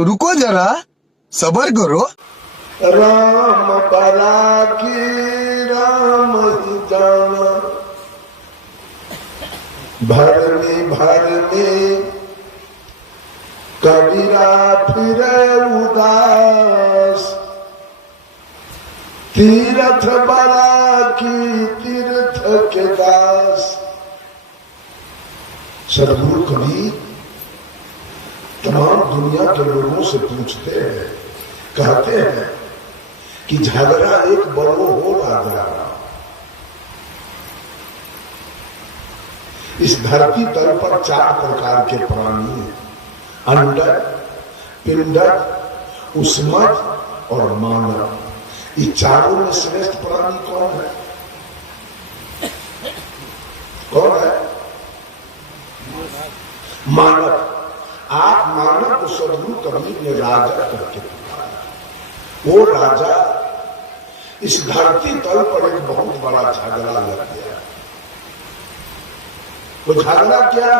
रुको जरा, सबर करो। राम बला की राम ही जाना, भरने भरने कबीरा फिर उदास, तीरथ बला की तीर्थ के दास। सदगुरु कबीर तमाम दुनिया के लोगों से पूछते हैं, कहते हैं कि झगड़ा एक बड़ो हो राजा। इस धरती तल पर 4 प्रकार के प्राणी हैं, अंडर, पिंडर, उष्मज और मानव। ये चारों में श्रेष्ठ प्राणी कौन है? कौन है? मानव। आप मानव को सदगुरु कबीर ने राजा करके पुकारा। वो राजा इस धरती तल पर एक बहुत बड़ा झगड़ा लग गया। वो झगड़ा क्या?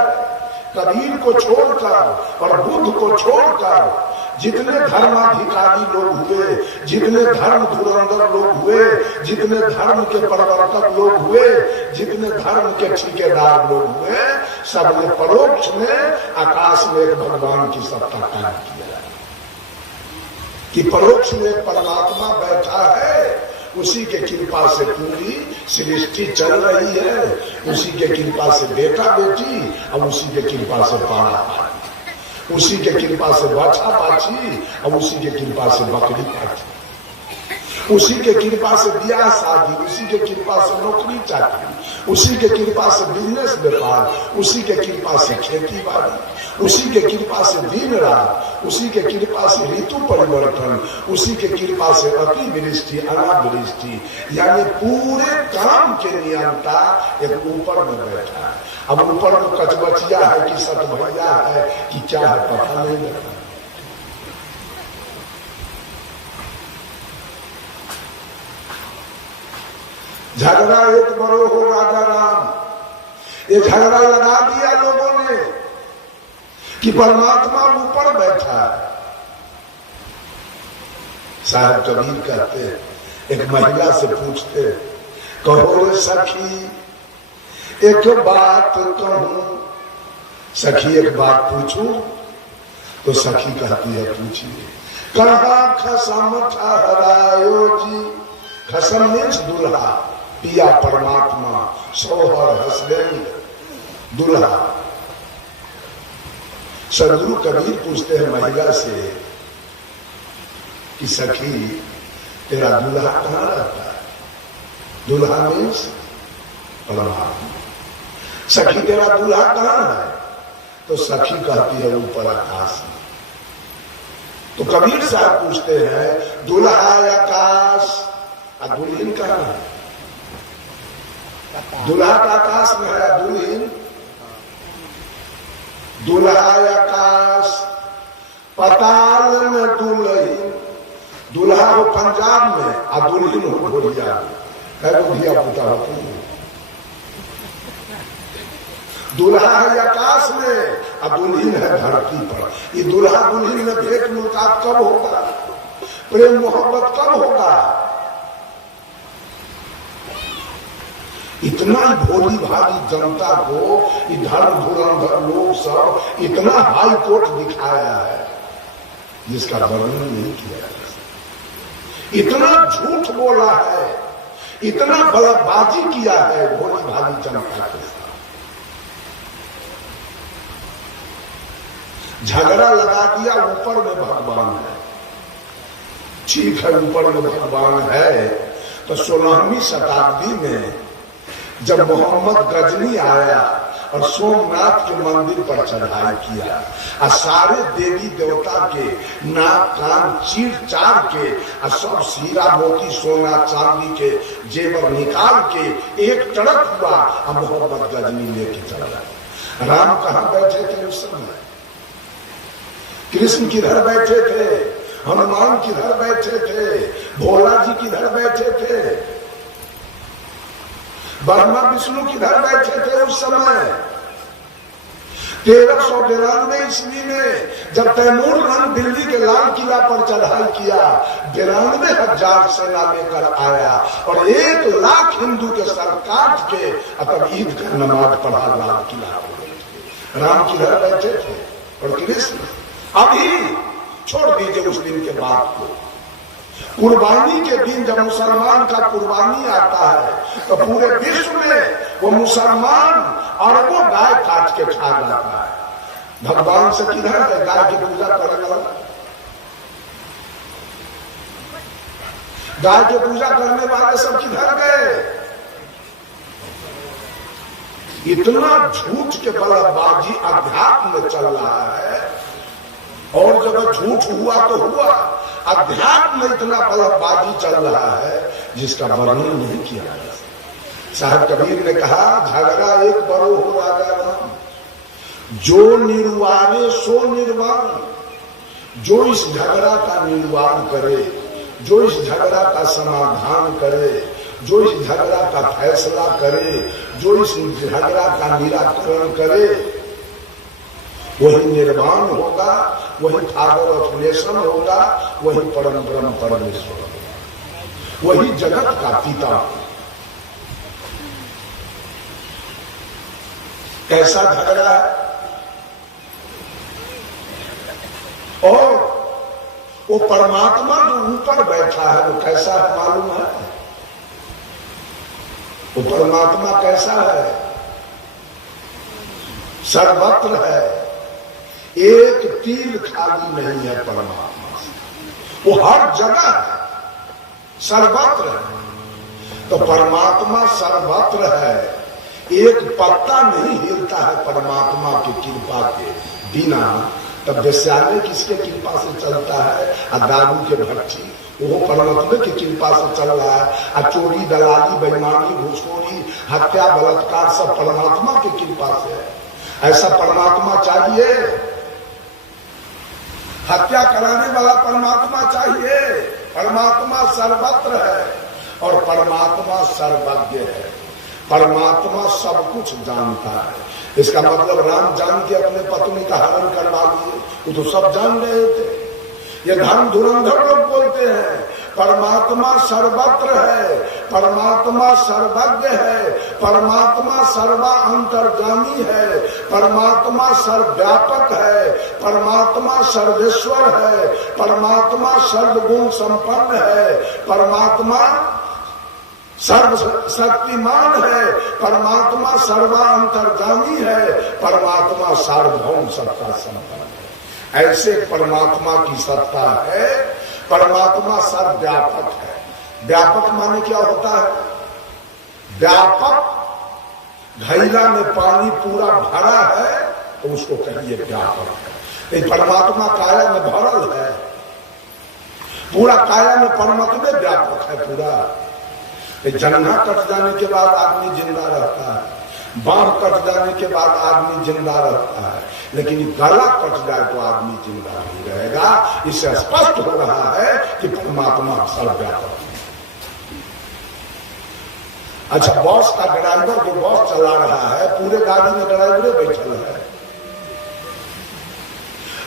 कबीर को छोड़कर और बुद्ध को छोड़कर जितने धर्माधिकारी लोग हुए, जितने धर्म धुरंधर लोग हुए, जितने धर्म के प्रवर्तक लोग हुए, जितने धर्म के ठेकेदार लोग हुए, सबने परोक्ष में आकाश में एक भगवान की सत्ता कायम किया कि परोक्ष में परमात्मा बैठा है, उसी के कृपा से पूरी सृष्टि चल रही है, उसी के कृपा से बेटा बेटी और उसी के कृपा से पाला, उसी के कृपा से बाछा बाछी और उसी के कृपा से बकरी पाठी, उसी के कृपा से ब्याह शादी, उसी के कृपा से नौकरी चाकरी, उसी के कृपा से बिजनेस व्यापार, उसी के कृपा से खेती बाड़ी, उसी के कृपा से दिन रात, उसी के कृपा से ऋतु परिवर्तन, उसी के कृपा से अतिवृष्टि अनावृष्टि, यानी पूरे काम के नियंता एक ऊपर में बैठा है। अब ऊपर में कचबचिया है कि सतभैया है कि क्या है पता नहीं लगता। झगड़ा एक बड़ो हो राजा राम। ये झगड़ा लगा दिया लोगों ने कि परमात्मा ऊपर बैठा है। साहब कबीर कहते हैं, एक महिला से पूछते, कहो रे सखी एक बात कहूं। सखी एक बात पूछूं? तो सखी कहती है, पूछिए। कहा खसम ठहरायो जी। खसम मीन्स दूल्हा, पिया परमात्मा, सोहर हस्बैंड, दूल्हा। सदगुरु कबीर पूछते हैं महिला से कि सखी तेरा दूल्हा कहाँ रहता है? दूल्हा मीन्स परमात्मा। सखी तेरा दूल्हा कहाँ है? तो सखी कहती है ऊपर आकाश में। तो कबीर साहब पूछते हैं, दूल्हा आकाश और दुल्हन कहाँ है? दूल्हा का आकाश में है, दुल्हन? दूल्हा आकाश पताल में दुल्हन। दूल्हा हो पंजाब में और दुल्हन हो ढोलिया में। है वो धिया पुता होती है। दूल्हा है आकाश में और दुल्हन है धरती पर। ये दूल्हा दुल्हन में भेंट मुलाकात कब होगा? प्रेम मोहब्बत कब होगा? इतना भोली भाली जनता को धर्म धुरंधर लोग सब इतना हाई कोर्ट दिखाया है जिसका वर्णन नहीं किया जा सकता। इतना झूठ बोला है, इतना बलबाजी किया है भोली भाली जनता के साथ। झगड़ा लगा दिया ऊपर में भगवान है। ठीक है, ऊपर में भगवान है। तो 16वीं शताब्दी में जब मोहम्मद गजनी आया और सोमनाथ के मंदिर पर चढ़ाई किया और सारे देवी देवता के नाक कान चीर चार के और सब हीरा मोती सोना चांदी के जेवर निकाल के एक टड़क हुआ और मोहम्मद गजनी लेके चला। राम कहाँ बैठे थे उस समय? कृष्ण किधर बैठे थे? हनुमान किधर बैठे थे? भोला जी किधर बैठे थे? ब्रह्मा विष्णु किधर बैठे थे उस समय? 1392 ईस्वी में जब तैमूर रंग दिल्ली के लाल किला पर चढ़ाई किया, 92,000 सेना लेकर आया और 1 लाख हिंदू के सर काट के तब ईद का नमाज पढ़ा लाल किला पर। राम किधर बैठे थे और कृष्ण। अभी छोड़ दीजिए उस दिन के बाद को। कुर्बानी के दिन जब मुसलमान का कुर्बानी आता है तो पूरे विश्व में वो मुसलमान अरबों गाय काट के खा जाता है। भगवान से किधर है गाय की पूजा करने वाला? गाय की पूजा करने वाले सब किधर गए? इतना झूठ के बल्लेबाजी अध्यात्म में चल रहा है। और जब झूठ हुआ तो हुआ, अध्यात्म में इतना बल्लेबाजी चल रहा है जिसका वर्णन नहीं किया जा सकता। साहब कबीर ने कहा, झगड़ा एक बड़ो हो राजा राम, जो निर्वाणे सो निर्वाण। जो इस झगड़ा का निर्वाण करे, जो इस झगड़ा का समाधान करे, जो इस झगड़ा का फैसला करे, जो इस झगड़ा का निराकरण करे, वही निर्वाण होगा, वही फादर ऑफ नेशन होगा, वही परम ब्रह्म परमेश्वर होगा, वही जगत का पिता होगा। कैसा झगड़ा है? और वो परमात्मा जो ऊपर बैठा है वो कैसा है मालूम है? वो परमात्मा कैसा है? सर्वत्र है, एक तिल खाली नहीं है परमात्मा से। वो हर जगह है, सर्वत्र है। तो परमात्मा सर्वत्र है, एक पत्ता नहीं हिलता है परमात्मा की कृपा के बिना। तब वैश्यालय किसके कृपा से चलता है? दारू के भट्टी वो परमात्मा की कृपा से चल रहा है। चोरी दलाली बेईमानी घूसखोरी हत्या बलात्कार सब परमात्मा की कृपा से है। ऐसा परमात्मा चाहिए। हत्या कराने वाला परमात्मा चाहिए। परमात्मा सर्वत्र है और परमात्मा सर्वज्ञ है। परमात्मा सब कुछ जानता है। इसका मतलब राम जान के अपने पत्नी का हरण करवा दिए, वो तो सब जान रहे थे। ये धर्म धुरंधर लोग बोलते हैं परमात्मा सर्वत्र है, परमात्मा सर्वज्ञ है, परमात्मा सर्वा अंतर्गामी है, परमात्मा सर्वव्यापक है, परमात्मा सर्वेश्वर है, परमात्मा सर्वगुण संपन्न है, परमात्मा सर्व शक्तिमान है, परमात्मा सर्वा अंतर्गामी है, परमात्मा सार्वभौम सत्ता संपन्न है। ऐसे परमात्मा की सत्ता है। परमात्मा सर्वव्यापक है। व्यापक माने क्या होता है? व्यापक घैला में पानी पूरा भरा है तो उसको कहिए व्यापक है। परमात्मा काया में भरल है, पूरा काया में परमात्मा व्यापक है पूरा। जंघा कट जाने के बाद आदमी जिंदा रहता है, बांह कट जाने के बाद आदमी जिंदा रहता है, लेकिन गला कट जाए तो आदमी जिंदा नहीं रहेगा। इससे स्पष्ट हो रहा है कि परमात्मा सर्वव्यापक है। अच्छा, बॉस का ड्राइवर जो बॉस चला रहा है, पूरे गाड़ी में ड्राइवर बैठल है,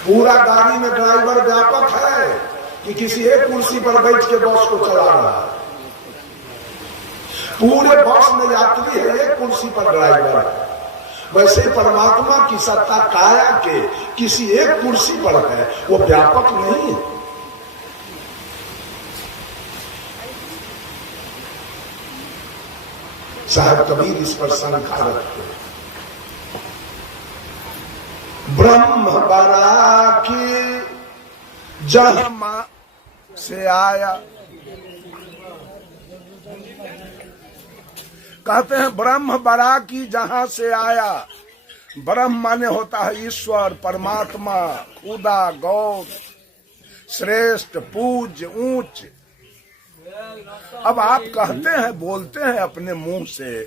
पूरा गाड़ी में ड्राइवर व्यापक है कि किसी एक कुर्सी पर बैठ के बॉस को चला रहा है? पूरे बॉस में यात्री है, एक कुर्सी पर ड्राइवर है। वैसे परमात्मा की सत्ता काया के किसी एक कुर्सी पर है, वो व्यापक नहीं है। साहब कबीर इस पर शंका रखते। ब्रह्म बराकी जहाँ से आया, कहते हैं ब्रह्म बराकी जहां से आया। ब्रह्म माने होता है ईश्वर, परमात्मा, खुदा, गौर, श्रेष्ठ, पूज्य, ऊंच। अब आप कहते हैं, बोलते हैं अपने मुंह से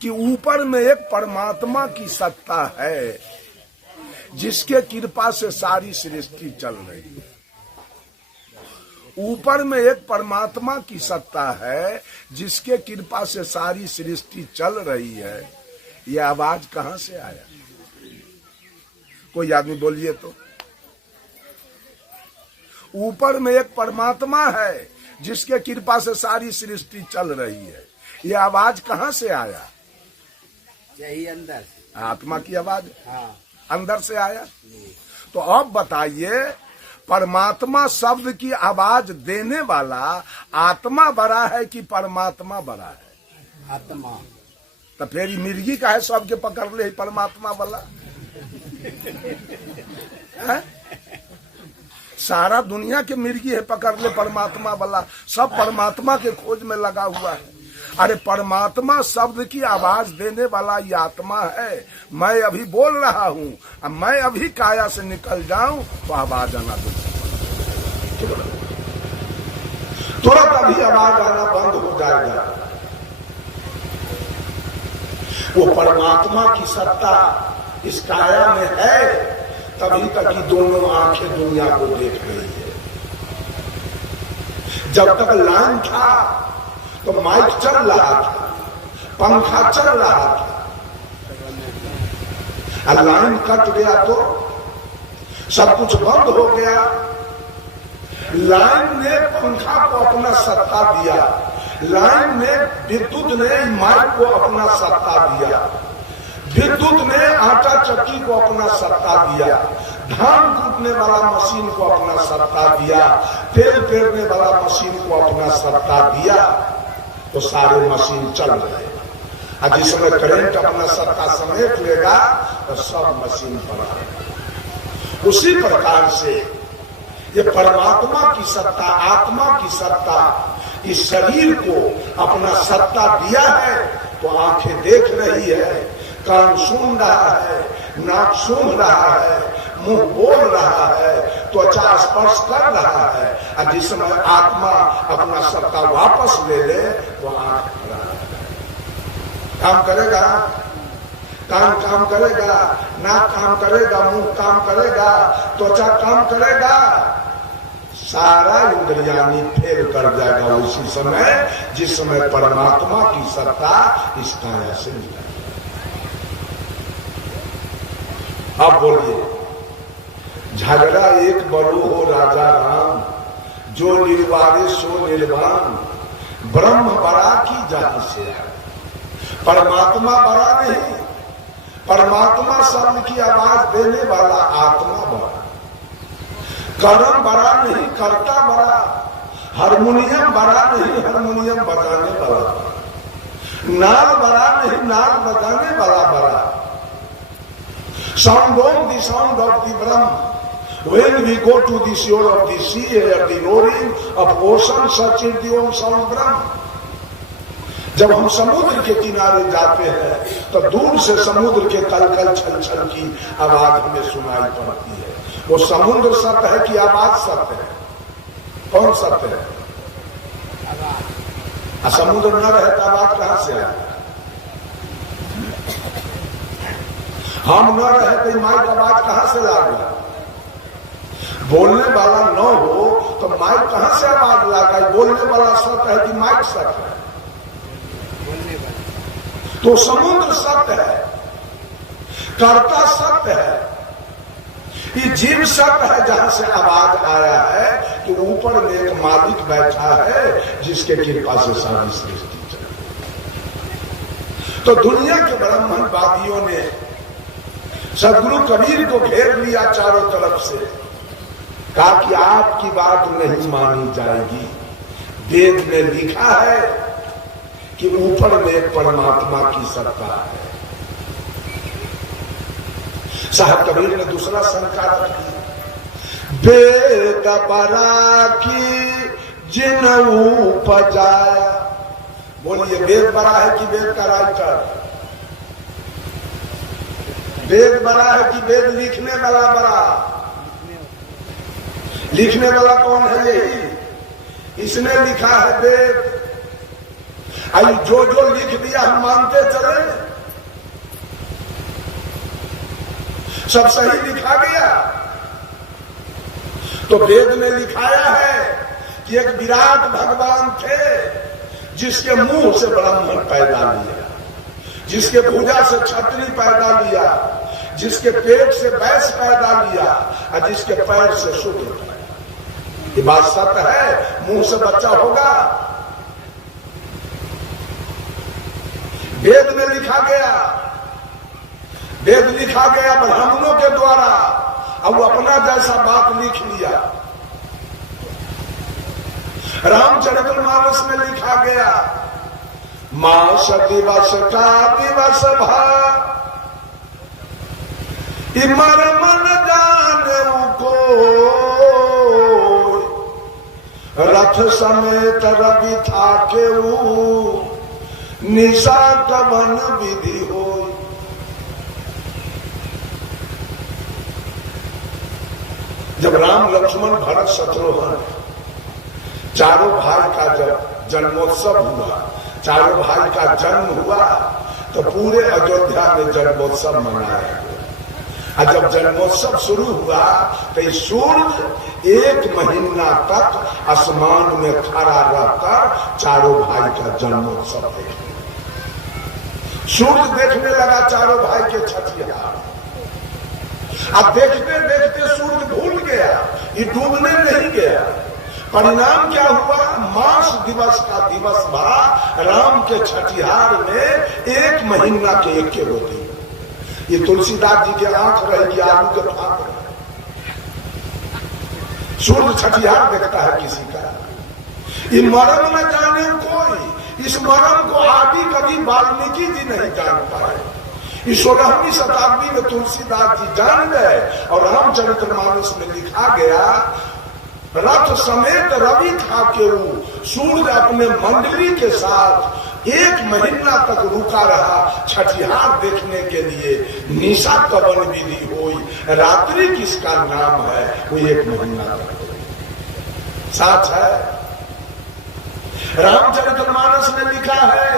कि ऊपर में एक परमात्मा की सत्ता है जिसके कृपा से सारी सृष्टि चल रही है। ऊपर में एक परमात्मा की सत्ता है जिसके कृपा से सारी सृष्टि चल रही है। ये आवाज कहां से आया? कोई आदमी बोलिए तो। ऊपर में एक परमात्मा है जिसके कृपा से सारी सृष्टि चल रही है। ये आवाज कहां से आया? यही अंदर से। आत्मा की आवाज। हाँ। अंदर से आया। तो अब बताइए, परमात्मा शब्द की आवाज देने वाला आत्मा बड़ा है कि परमात्मा बड़ा है? आत्मा। तो फिर ये मिर्गी का है सबके पकड़ ले परमात्मा वाला है? सारा दुनिया के मिर्गी है पकड़ ले परमात्मा वाला, सब परमात्मा के खोज में लगा हुआ है। अरे परमात्मा शब्द की आवाज देने वाला ये आत्मा है। मैं अभी बोल रहा हूँ, अब मैं अभी काया से निकल जाऊं तो आवाज आना तुरंत अभी आवाज आना बंद हो जाएगा। वो परमात्मा की सत्ता इस काया में है, तभी तक ही दोनों आंखें दुनिया को देख रही है। जब तक लाइन था तो माइक चल रहा था, पंखा चल रहा था, और लाइन कट गया तो सब कुछ बंद हो गया। लाइन ने पंखा को अपना सत्ता दिया, लाइन ने विद्युत ने माइक को अपना सत्ता दिया, विद्युत ने आटा चक्की को अपना सत्ता दिया, धान कूटने वाला मशीन को अपना सत्ता दिया, तेल पेरने वाला मशीन को अपना सत्ता दिया, तो सारे मशीन चल रहे हैं। और जिस समय करंट अपना सत्ता समेट लेगा तो सब मशीन पर आएगा। उसी प्रकार से ये परमात्मा की सत्ता, आत्मा की सत्ता इस शरीर को अपना सत्ता दिया है। तो आंखें देख रही है, कान सुन रहा है, नाक सूंघ रहा है, मुंह बोल रहा है, त्वचा स्पर्श कर रहा है। और जिस समय आत्मा अपना सत्ता वापस ले ले तो आंख काम करेगा, कान काम करेगा, नाक काम करेगा, मुंह काम करेगा, त्वचा काम करेगा, सारा इंद्रियानी फेल कर जाएगा उसी समय जिस समय परमात्मा की सत्ता इस काया से निकले। अब बोलिए, झगड़ा एक बड़ो हो राजा राम, जो निर्वारे सो निर्वाण, ब्रह्म बड़ा की जहां से है। परमात्मा बड़ा नहीं, परमात्मा शब्द की आवाज देने वाला आत्मा बड़ा, कर्म बड़ा नहीं कर्ता बड़ा, हारमोनियम बड़ा नहीं हारमोनियम बजाने वाला, नाल बड़ा नहीं नाल बजाने वाला बड़ा। Sound of the sound of the Brahma. When we go to the shore of the sea, hear the roaring of ocean, such is the own sound Brahma. जब हम समुद्र के किनारे जाते हैं तो दूर से समुद्र के कलकल छल छल की आवाज हमें सुनाई पड़ती है। वो समुद्र सत्य है कि आवाज सत्य है? कौन सत्य है? समुद्र न रहे तो आवाज कहां से आए? हम न रहे तो माइक आवाज कहां से लाएगा? बोलने वाला न हो तो माइक कहां से आवाज लाएगा? बोलने वाला सत्य है कि माइक सत्य है? तो समुद्र सत्य है, कर्ता सत्य है, ये जीव सत्य है जहां से आवाज आया है कि ऊपर में एक मालिक बैठा है जिसके कृपा से सारी सृष्टि चली। तो दुनिया के ब्राह्मणवादियों ने सदगुरु कबीर को घेर लिया चारों तरफ से, कहा कि आपकी बात नहीं मानी जाएगी। वेद में लिखा है कि ऊपर में एक परमात्मा की सत्ता है। साहब कबीर ने दूसरा शंका रखी, वेद बड़ा की जिन उपजाया। बोलिए, वेद बड़ा है कि वेद का राइटर? वेद बड़ा है कि वेद लिखने वाला बड़ा? लिखने वाला कौन है? यही, इसने लिखा है वेद। आई जो जो लिख दिया हम मानते चले, सब सही लिखा गया। तो वेद में लिखाया है कि एक विराट भगवान थे जिसके मुंह से ब्राह्मण पैदा लिया, जिसके भुजा से छतरी पैदा लिया, जिसके पेट से बैस पैदा लिया और जिसके पैर से शुक्र। ये बात सत्य है, मुंह से बच्चा होगा। वेद में लिखा गया, वेद लिखा गया ब्राह्मणों के द्वारा, अब वो अपना जैसा बात लिख लिया। रामचरितमानस में लिखा गया, मास दिवस का दिवस भा इमर मन जाने को, रथ समेत रवि था के निशा कवन विधि हो। जब राम लक्ष्मण भरत शत्रुघ्न चारों भाई का जब जन्मोत्सव हुआ, चारों भाई का जन्म हुआ, तो पूरे अयोध्या में जन्मोत्सव मनाया गया। और जब जन्मोत्सव शुरू हुआ तो सूर्य 1 महीना तक आसमान में खड़ा रहकर चारों भाई का जन्मोत्सव देखा। सूर्य देखने लगा चारों भाई के छठिया। अब देखते देखते सूर्य भूल गया, ये डूबने नहीं गया। परिणाम क्या हुआ, मास दिवस का दिवस भरा राम के छठिहार में 1 महीना के एक होते। ये तुलसीदास जी के आंख रहेगी आलू के फाक। सूर्य छठिहार देखता है किसी का, ये मर्म न जाने कोई। इस मर्म को आदि कभी वाल्मीकि जी नहीं जान पाए। 16वीं शताब्दी में तुलसीदास जी जान गए और रामचरितमानस में लिखा गया, रथ समेत रवि था केऊ, सूर्य अपने मंडली के साथ 1 महीना तक रुका रहा छठिहार देखने के लिए। निशा कवन विधि होई, रात्रि किसका नाम है, वो 1 महीना तक साथ है। रामचरितमानस में लिखा है,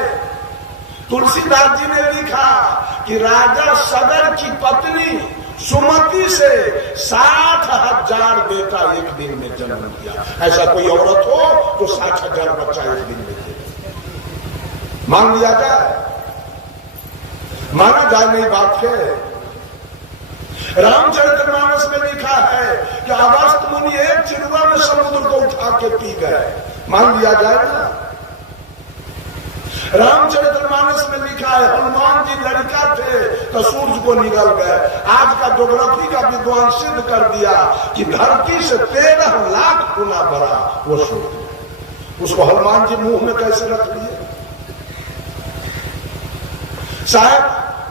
तुलसीदास जी ने लिखा कि राजा सगर की पत्नी सुमति से 60,000 बेटा एक दिन में जन्म दिया। ऐसा कोई औरत हो तो 60,000 बच्चा एक दिन में दे, मान लिया जाए, माना जाए नहीं बात है। रामचरितमानस में लिखा है कि अगस्त मुनि 1 चिड़वा में समुद्र को उठा के पी गए, मान लिया जाए ना। रामचरितमानस में लिखा है, हनुमान जी लड़का थे तो सूर्य को निगल गए। आज का ज्योग्राफी का विद्वान सिद्ध कर दिया कि धरती से 13 लाख गुना बड़ा वो सूर्य, उसको हनुमान जी मुंह में कैसे रख लिए। साहब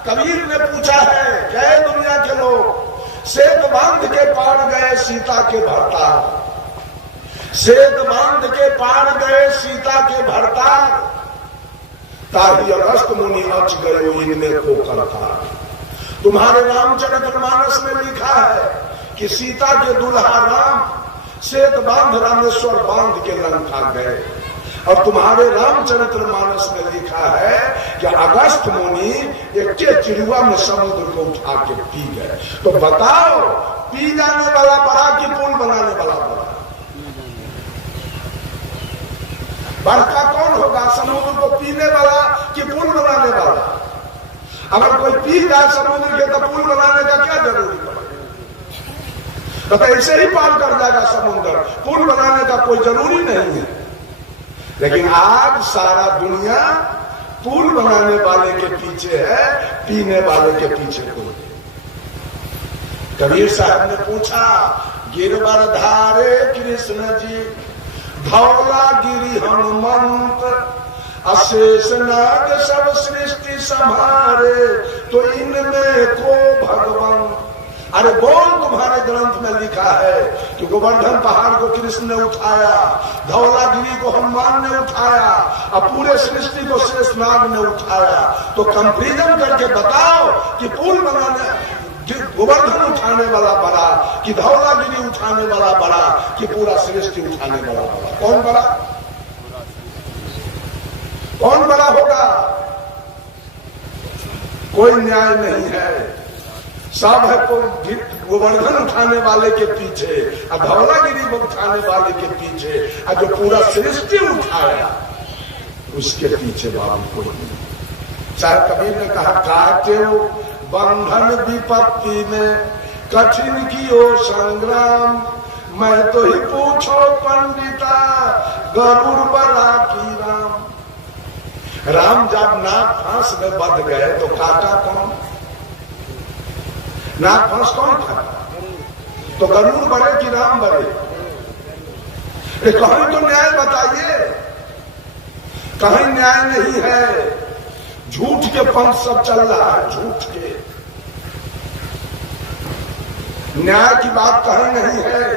कबीर ने पूछा है, गए दुनिया के लोग सेत बांध के पार गए सीता के भरतार, सेत बांध के पार गए सीता के भरतार, ताही अगस्त मुनि अच गए इनमें को करता। तुम्हारे रामचरितमानस में लिखा है कि सीता के दुल्हा राम सेत बांध रामेश्वर बांध के लंका गए, और तुम्हारे रामचरितमानस में लिखा है कि अगस्त मुनि 1 चिड़ुआ में समुद्र को उठा के पी गए। तो बताओ, पी जाने वाला बड़ा कि पुल बनाने वाला बड़ा? बड़का कौन होगा, समुद्र को पीने वाला कि पुल बनाने वाला? अगर कोई पी जाए समुद्र के तो पुल बनाने का क्या जरूरी पड़ेगा? तो ऐसे ही पार कर जाएगा समुद्र, पुल बनाने का कोई जरूरी नहीं है। लेकिन आज सारा दुनिया पुल बनाने वाले के पीछे है, पीने वाले के पीछे कोई। कबीर साहब ने पूछा, गिरवर धारे कृष्ण जी धौला गिरी हनुमंत, अशेष नाग सब सृष्टि संहारे, तो इनमें को भगवान। अरे बोल, तुम्हारे ग्रंथ में लिखा है कि गोवर्धन पहाड़ को कृष्ण ने उठाया, धौलागिरी को हनुमान ने उठाया, और पूरे सृष्टि को शेष नाग ने उठाया। तो कंपेरिजन करके बताओ कि पुल बनाने गोवर्धन उठाने वाला बड़ा कि धौलागिरी उठाने वाला बड़ा कि पूरा सृष्टि उठाने वाला बड़ा? कौन बड़ा, कौन बड़ा होगा? कोई न्याय नहीं है। सब है गोवर्धन उठाने वाले के पीछे और धौलागिरी उठाने वाले के पीछे, और जो पूरा सृष्टि उठाया उसके पीछे बाबू कोई नहीं। साहब कबीर ने कहा काटे बंधन विपत्ति में कठिन कियो संग्राम, मैं तो ही पूछो पंडिता गरुड़ बरा की राम। राम जब नाग फांस में बंध गए तो काटा कौन? नाग फांस कौन काटा? तो गरुड़ बरे कि राम बरे? कहीं तो न्याय बताइए। कहीं न्याय नहीं है, झूठ के पंथ सब चल रहा है, झूठ के। न्याय की बात कहीं नहीं है।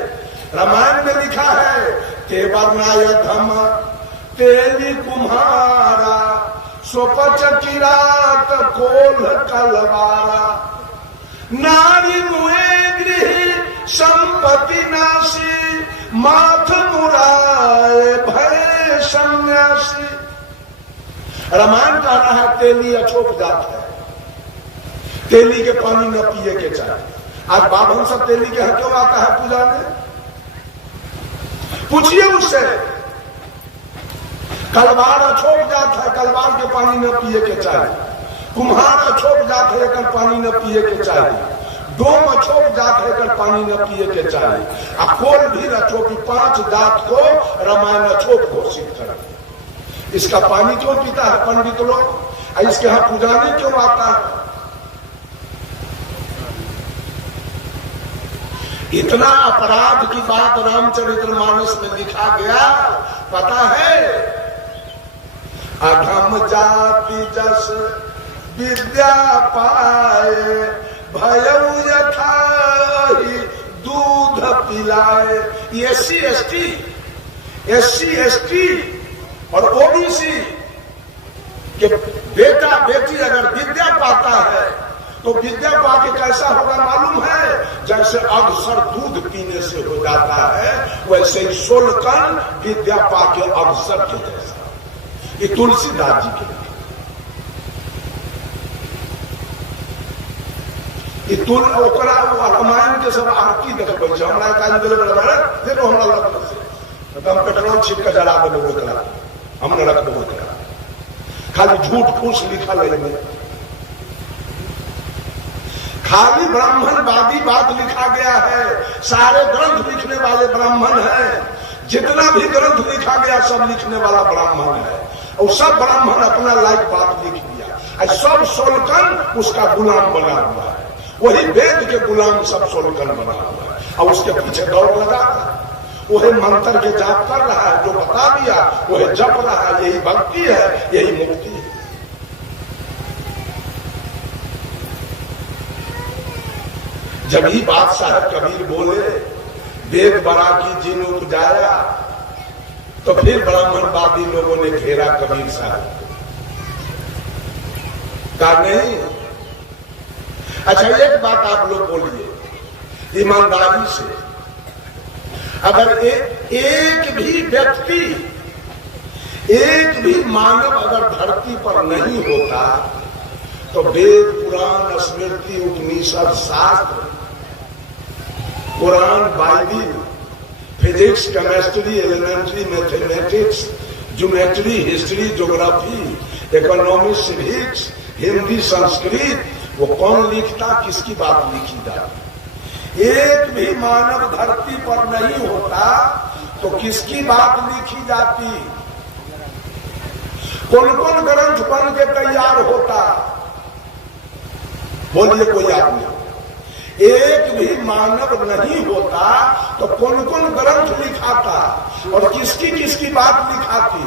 रामायण में लिखा है तेवर नाय धम तेली कुम्हारा, सोपच किरात कोल कलवारा, नारी मुए गृह संपत्ति नाशी, माथ मुराए भय सन्यासी। रामायण कह रहा है तेली अछोप जात है, तेली के पानी न पिए के चाहिए। आज बाभन सब तेली के यहाँ क्यों आता है पूजा में? पूछिए उससे। कलवार अछोप जात है, कलवार के पानी न पिए के चाहिए। कुम्हार अछोप जात है, एकर पानी न पिए के चाहिए। डोम अछोप जात है, एकर पानी न पिए के चाहिए। आ कोल भी अछोपी, 5 जात को रामायण अछोप घोषित कर। इसका पानी क्यों पीता है पंडित लोग? इसके यहाँ पूजाने क्यों आता है? इतना अपराध की बात रामचरितमानस में लिखा गया, पता है? अधम जाति जस विद्या पाए, भयउ यथा दूध पिलाए। एससी एसटी और ओबीसी के बेटा बेटी अगर विद्या पाता है तो विद्या पाके कैसा होगा मालूम है? जैसे अग्सर दूध पीने से हो जाता है, वैसे ही सोलकन विद्या पाके अग्सर के जैसा। ये तुलसीदास जी के रामायण के सब आरती देखो हमरा हम पेट्रोल छिप के जला देवे, हम न रख देवे, खाली झूठ फूस लिखल है। खाली ब्राह्मणवादी बात लिखा गया है। सारे ग्रंथ लिखने वाले ब्राह्मण हैं। जितना भी ग्रंथ लिखा गया सब लिखने वाला ब्राह्मण है, और सब ब्राह्मण अपना लायक बात लिख दिया। सब सोलकन उसका गुलाम बना हुआ है, वही वेद के गुलाम सब सोलकन बना हुआ है, और उसके पीछे दौड़ लगा। वही मंत्र के जाप कर रहा है, जो बता दिया वही जप रहा है। यही भक्ति है, यही मुक्ति है। जब ही बात साहब कबीर बोले वेद बड़ा की जिन उपजाया, तो फिर ब्राह्मणवादी लोगों ने घेरा कबीर साहब। कहा नहीं। अच्छा एक बात आप लोग बोलिए ईमानदारी से, अगर एक भी व्यक्ति, एक भी मानव अगर धरती पर नहीं होता तो Veda Purana Smriti Upanishad Shastra, Quran, Bible, physics, chemistry, elementary mathematics, geometry, history, geography, economics, civics, Hindi, Sanskrit, वो कौन लिखता? किसकी बात लिखी जाती? एक भी मानव धरती पर नहीं होता तो किसकी बात लिखी जाती? कौन कौन ग्रंथ बन के तैयार होता? बोलिए कोई आदमी। एक भी मानव नहीं होता तो कौन कौन ग्रंथ लिखाता और किसकी किसकी बात लिखाती?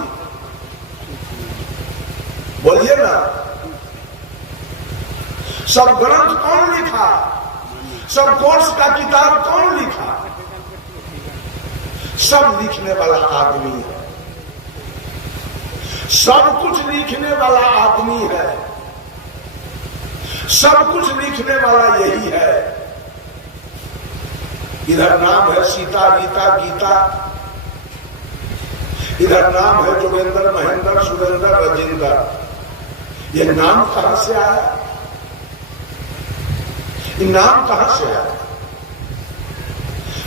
बोलिए ना। सब ग्रंथ कौन लिखा? सब कोर्स का किताब कौन लिखा? सब लिखने वाला आदमी है, सब कुछ लिखने वाला आदमी है, सब कुछ लिखने वाला यही है। इधर नाम है सीता, गीता, गीता, इधर नाम है जोगेंद्र, महेंद्र, सुरेंद्र, राजेंद्र। ये नाम कहां से आया? ये नाम कहां से आया?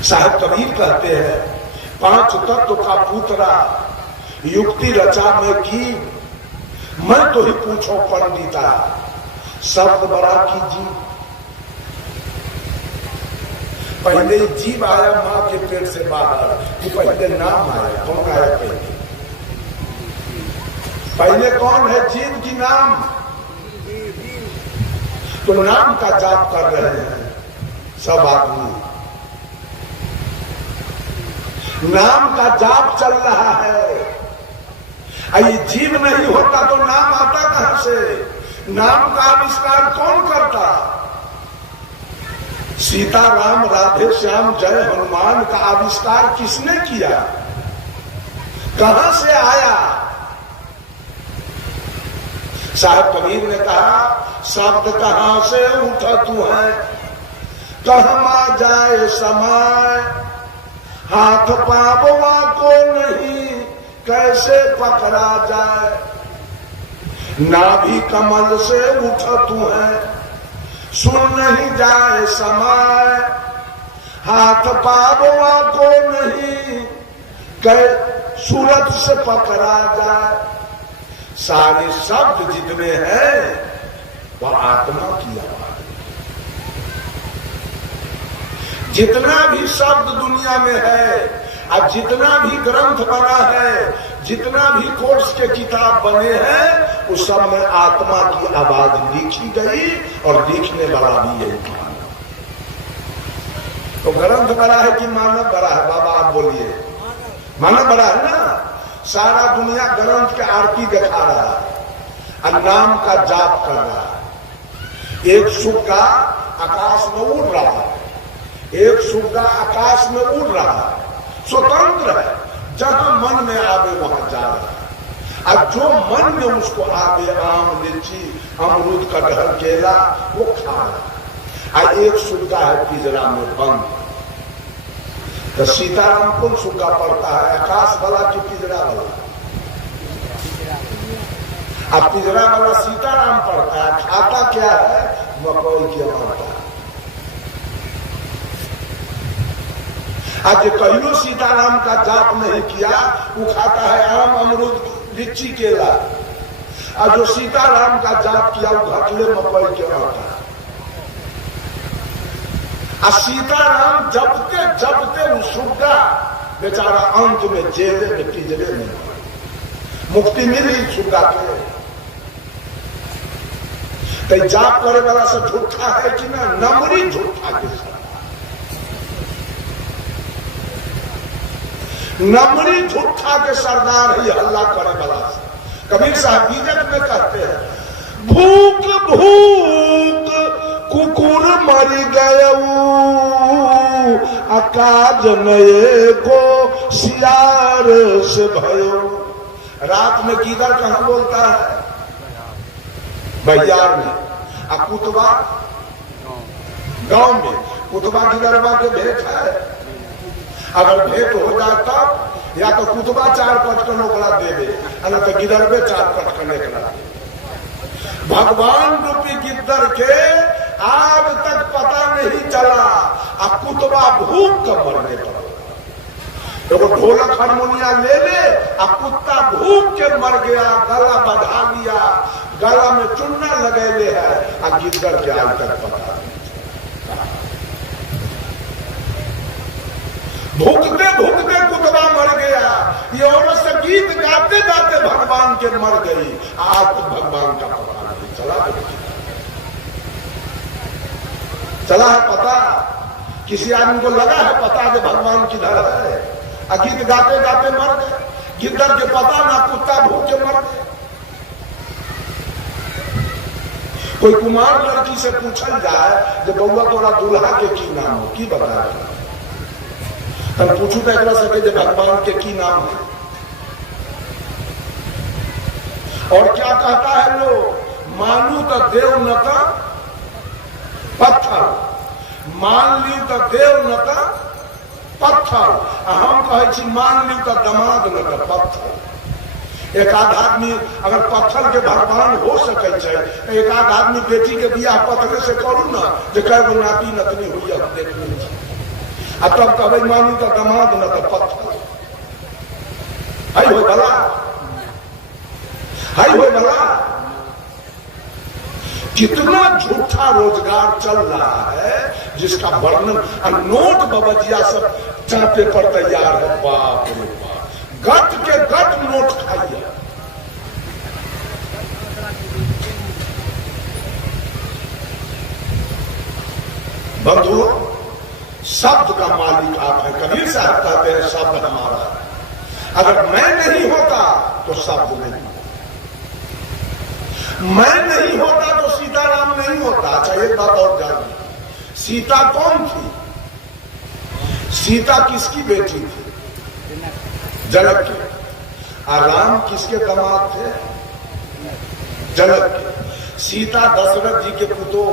साहब कबीर कहते हैं 5 तत्व का पुतरा युक्ति रचा में की, मैं तो ही पूछो पंडिता, शब्द बड़ा कीजिए। पहले जीव आया मां के पेट से बाहर, कि पहले नाम आया? कौन आया पहले? पहले कौन है? जीव की नाम? तो नाम का जाप कर रहे हैं सब आदमी, नाम का जाप चल रहा है। ये जीव नहीं होता तो नाम आता कहां से? नाम का आविष्कार कौन करता? सीता राम राधे श्याम जय हनुमान का आविष्कार किसने किया? कहां से आया? साहब कबीर ने कहा, शब्द कहां से उठा तू है, कहमा जाए समय, हाथ पाववा को नहीं कैसे पकड़ा जाए। नाभि कमल से उठा तू है, सुन नहीं जाए समय, हाथ पाववा को नहीं सूरत से पकड़ा जाए। सारे शब्द जितने हैं वह आत्मा की आवाज। जितना भी शब्द दुनिया में है और जितना भी ग्रंथ बना है, जितना भी कोर्स के किताब बने हैं, उस सब में आत्मा की आवाज लिखी गई और लिखने वाला भी यही मानव। तो ग्रंथ बड़ा है कि मानव बड़ा है? बाबा आप बोलिए। मानव बड़ा है ना। सारा दुनिया ग्रंथ के आरती दिखा रहा है और नाम का जाप कर रहा है। एक सुग्गा आकाश में उड़ रहा है, एक सुग्गा आकाश में उड़ रहा है, स्वतंत्र है, जहां मन में आवे वहां जा रहा है। और जो मन में उसको आवे, आम लीची अमरूद कटहल केला, वो खा रहा है। और एक सुग्गा है पिंजरा में बंद। तो सीताराम कौन सुग्गा पड़ता है? आकाश वाला कि पिंजरा वाला? अब पिंजरा वाला सीताराम पड़ता है। खाता क्या है? मकई की आटा। आज कहियो सीताराम का जाप नहीं किया, वो खाता है आम अमरूद लीची केला। और जो सीताराम का जाप किया वो घटले मकई के आटा। और सीताराम जबते वो सुग्गा बेचारा अंत में जेले में पिंजरे में मुक्ति मिली सुग्गा के। तो जाप करे वाला से झूठा है कि ना? नमरी झूठा के साथ नमरी झूठा के सरदार ही हल्ला करे वाला से। कबीर साहब बीजक में कहते हैं, भूख भूख कुकुर मर गयऊ, अकाज नए को सियार से भयो। रात में गीदड़ कहां बोलता है? बहियार में। अब कुतबा गांव में। कुतबा गिदड़वा के भेंट है। अगर भेंट हो जाए तब या तो कुतबा 4 पटकन ओकरा देवे, न तो गिदड़वे 4 पटकन एकरा देवे। भगवान रूपी गिद्दर के आज तक पता नहीं चला। अब कुतबा भूख कर मरने पर तो ढोलक हारमोनिया ले ले, अब कुत्ता भूख के मर गया, गला बढ़ा लिया, गला में चुन्ना लगेले है। अब गिद्दर के आज तक पता नहीं। भूखते भूखते कुतबा मर गया। ये औरत से गीत गाते गाते भगवान के मर गई। आज तो भगवान का पता नहीं चला है पता? किसी आदमी को लगा है पता कि भगवान किधर है? गीत गाते गाते मर गए। गिद्दर के पता ना, कुत्ता भूख के मर गए। कोई कुमार लड़की से पूछल जाए जो बउआ तोरा दूल्हा के की नाम हो, की बता? तब पूछू तो एक सके जो भगवान के की नाम है। और क्या कहता है लोग? मानू तो देव न का पत्थर, मान ली तो देव न का पत्थर। हम कहे मान ली तो दमाद न का पत्थर। एक आध आदमी अगर पत्थर के भगवान हो सके, एक आध आदमी बेटी के बियाह पत्थर से करू ना, जो कई नाती नतनी हुई देख लीजिए। अब तब कहे मानू तो दमाद न का पत्थर। आई हो भला। हाईवे वाला कितना झूठा रोजगार चल रहा है जिसका वर्णन, नोट बबजिया सब चापे पर तैयार है। बाप रे बाप, गट के गट नोट खाइए। बंधु, शब्द का मालिक आप है। कबीर साहब कहते हैं शब्द हमारा है। अगर मैं नहीं होता तो शब्द नहीं, मैं नहीं होता तो सीताराम नहीं होता। अच्छा एक बात और जानिए, सीता कौन थी? सीता किसकी बेटी थी? जनक की। और राम किसके दामाद थे? जनक के। सीता दशरथ जी के पुतो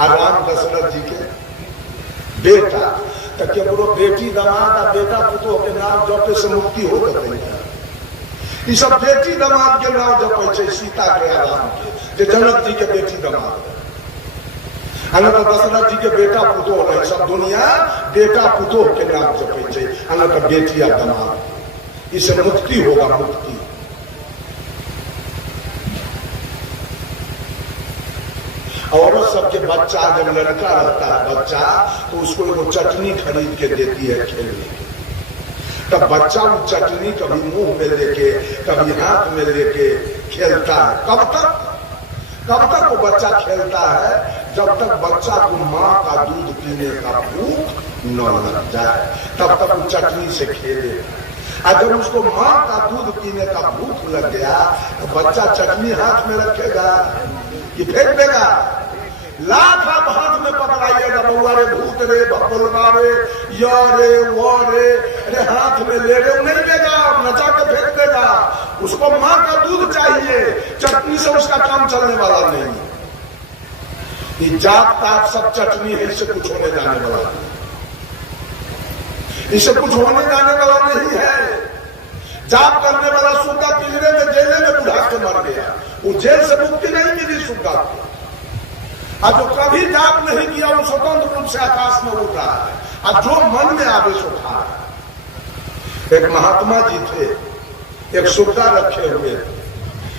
और राम दशरथ जी के बेटा। तो केवलो बेटी दामाद और बेटा पुतो के नाम जपे से मुक्ति हो गई। ये सब बेटी दामाद के नाम जपे, सीता के राम के, जनक जी के बेटी दामाद, तो दशरथ जी के बेटा पुतो नहीं। सब दुनिया बेटा पुतो के नाम जपे, तो बेटी या दामाद। इसे मुक्ति होगा, मुक्ति। औरत सबके बच्चा जब लड़का रहता है बच्चा, तो उसको वो चटनी खरीद के देती है खेलने के। तब बच्चा वो चटनी कभी मुंह में लेके कभी हाथ में लेके खेलता है। कब तक वो बच्चा खेलता है? जब तक बच्चा को माँ का दूध पीने का भूख न लग जाए, तब तक वो चटनी से खेले। और जब उसको माँ का दूध पीने का भूख लग गया तो बच्चा चटनी हाथ में रखेगा कि फेंक देगा? लाख आप हाथ में पकड़ाइएगा, बउआ रे, भूत रे, भगोलवा रे, या रे, वो रे, अरे हाथ में ले रहे, नहीं लेगा, नचा के फेंक देगा। उसको माँ का दूध चाहिए, चटनी से उसका काम चलने वाला नहीं। ये जात पात सब चटनी है, इससे कुछ होने जाने वाला नहीं, इससे कुछ होने जाने वाला नहीं है। जाप करने वाला सुग्गा पिंजरे में जेले में बुढ़ा के मर गया, वो जेल से मुक्ति नहीं मिली सुग्गा को। और जो कभी जाप नहीं किया वो स्वतंत्र रूप से आकाश में उड़ रहा है, और जो मन में आवेश उठा है। एक महात्मा जी थे, एक सुग्गा रखे हुए थे,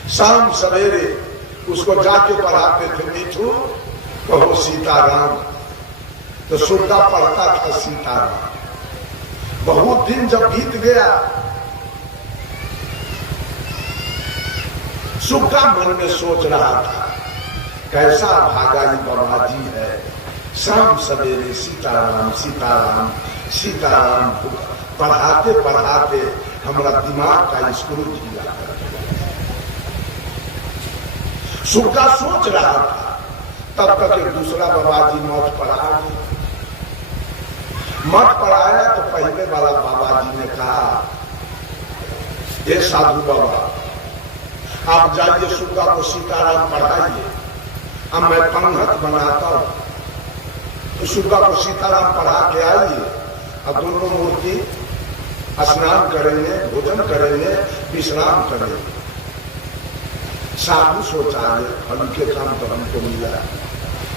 शाम सवेरे उसको जाके पढ़ाते थे, मीठू कहो सीताराम। तो सुग्गा पढ़ता था सीताराम। बहुत दिन जब बीत गया, सुग्गा मन में सोच रहा था, कैसा भागाई बाबा जी है, शाम सवेरे सीताराम सीताराम सीताराम पढ़ाते पढ़ाते हमारा दिमाग का स्क्रू ढीला कर दिया। सुग्गा सोच रहा था, तब तक एक दूसरा बाबा जी मठ पर आ गए। मठ पर आया तो पहले वाला बाबा जी ने कहा, ये साधु बाबा आप जाइए सुग्गा को सीताराम पढ़ाइए, अब मैं पंगत बनाता हूं। तो सुग्गा को सीताराम पढ़ा के आइए, अब दोनों मूर्ति स्नान करेंगे, भोजन करेंगे, विश्राम करेंगे। साधु सोचा है फल के काम तो हमको मिला,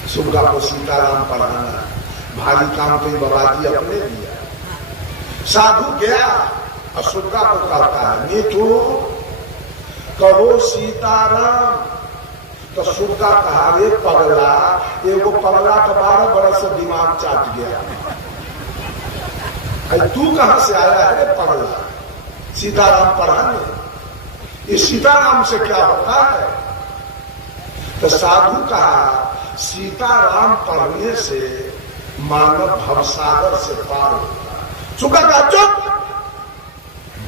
सुग्गा को सीताराम पढ़ाना भारी काम तो बाबा जी अपने दिया। साधु गया और सुग्गा को कहता है, मीठू कहो सीताराम। तो सुग्गा कहा, रे पगला, एगो पगला का 12 बरस से दिमाग चाट गया, तू कहां से आया है पगला सीताराम पढ़ाने? इस सीताराम से क्या होता है? तो साधु कहा, सीताराम पढ़ने से मानव भवसागर से पार होता। सुग्गा कहा, चुप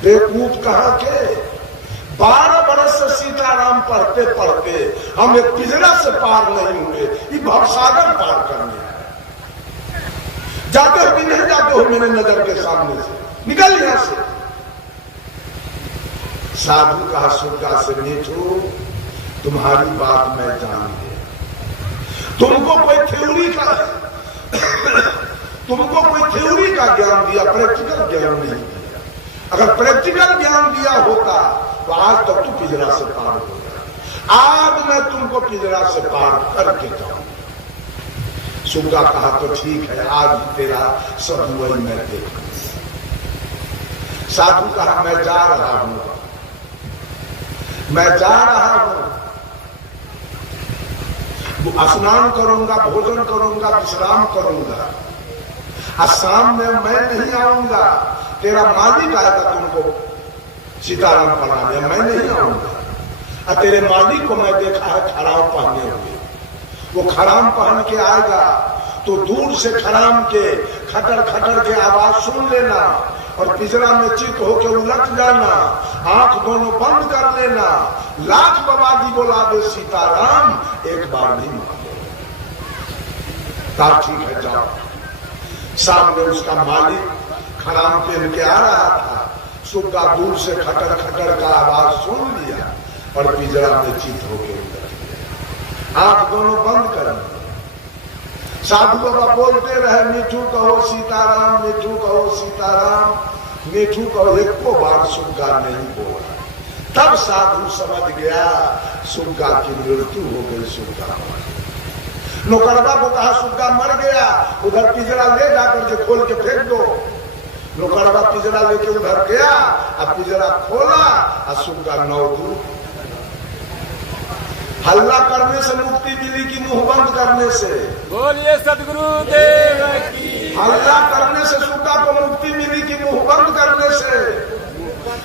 बेवकूफ कहां के, 12 बरस से सीताराम पढ़ते पढ़ते हम एक पिंजरा से पार नहीं हुए, ये भवसागर पार करने है। जाते हो कि नहीं जाते हो मेरे नजर के सामने से, निकल यहां से। साधु कहा सुग्गा से, मीठू तुम्हारी बात मैं जान गया, तुमको कोई थ्योरी का ज्ञान दिया, प्रैक्टिकल ज्ञान नहीं दिया। अगर प्रैक्टिकल ज्ञान दिया होता तो आज तक तू पिंजरा से पार हो गया। आज मैं तुमको पिंजरा से पार करके जाऊं। सुग्गा कहा, तो ठीक है, आज तेरा सब वही मैं देखूं। साधु कहा, मैं जा रहा हूं, मैं जा रहा हूं, स्नान करूंगा, भोजन करूंगा, विश्राम करूंगा, और शाम में मैं नहीं आऊंगा, तेरा मालिक आएगा तुमको सीताराम पढ़ाने, मैं नहीं आऊंगा। और तेरे मालिक को मैं देखा है खराम पहने हुए, वो खराम पहन के आएगा तो दूर से खराम के खटर खटर के आवाज सुन लेना और पिंजरा में चित होके उलट जाना, आंख दोनों बंद कर लेना, लाख बवादी बोला दे सीताराम, एक बार नहीं मानो। ठीक है जाओ। सामने उसका मालिक खराम पहन के आ रहा था, सुग्गा दूर से खटर खटर का आवाज सुन लिया और पिंजरा में चित होके उलट गया, आंख दोनों बंद कर। साधु बाबा बोलते रहे, मीठू कहो सीताराम, मीठू कहो सीताराम, मीठू कहो, एक को बार सुग्गा नहीं बोला। तब साधु समझ गया सुग्गा की मृत्यु हो गई, सुग्गा नौकरदा को कहा सुग्गा मर गया, उधर पिंजरा ले जाकर के खोल के फेंक दो। नौकरदा पिंजरा लेके उधर गया, अब पिंजरा खोला और सुग्गा 9 दूर। हल्ला करने से मुक्ति मिली कि मुंह बंद करने से? बोलिए सदगुरु देव की। हल्ला करने से सुग्गा को मुक्ति मिली कि मुंह बंद करने से?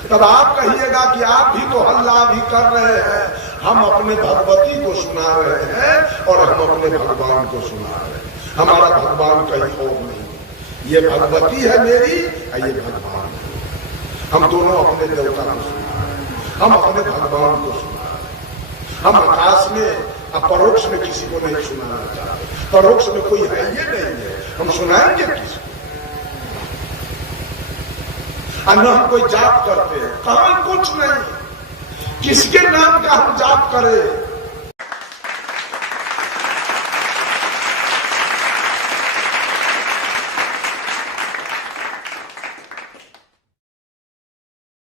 तब आप कहिएगा कि आप भी तो हल्ला भी कर रहे हैं, हम अपने भगवती को सुना रहे हैं और हम अपने भगवान को सुना रहे हैं। हमारा भगवान कहीं और नहीं, ये भगवती है मेरी और ये भगवान है। हम दोनों अपने देवता को सुना रहे हैं, हम अपने भगवान को सुना रहे हैं। हम आकाश में अपरोक्ष में किसी को नहीं सुनाना चाहते, परोक्ष में कोई है ये नहीं है, हम सुनाएंगे किसको? न हम कोई जाप करते हैं, कहां कुछ नहीं, किसके नाम का हम जाप करें?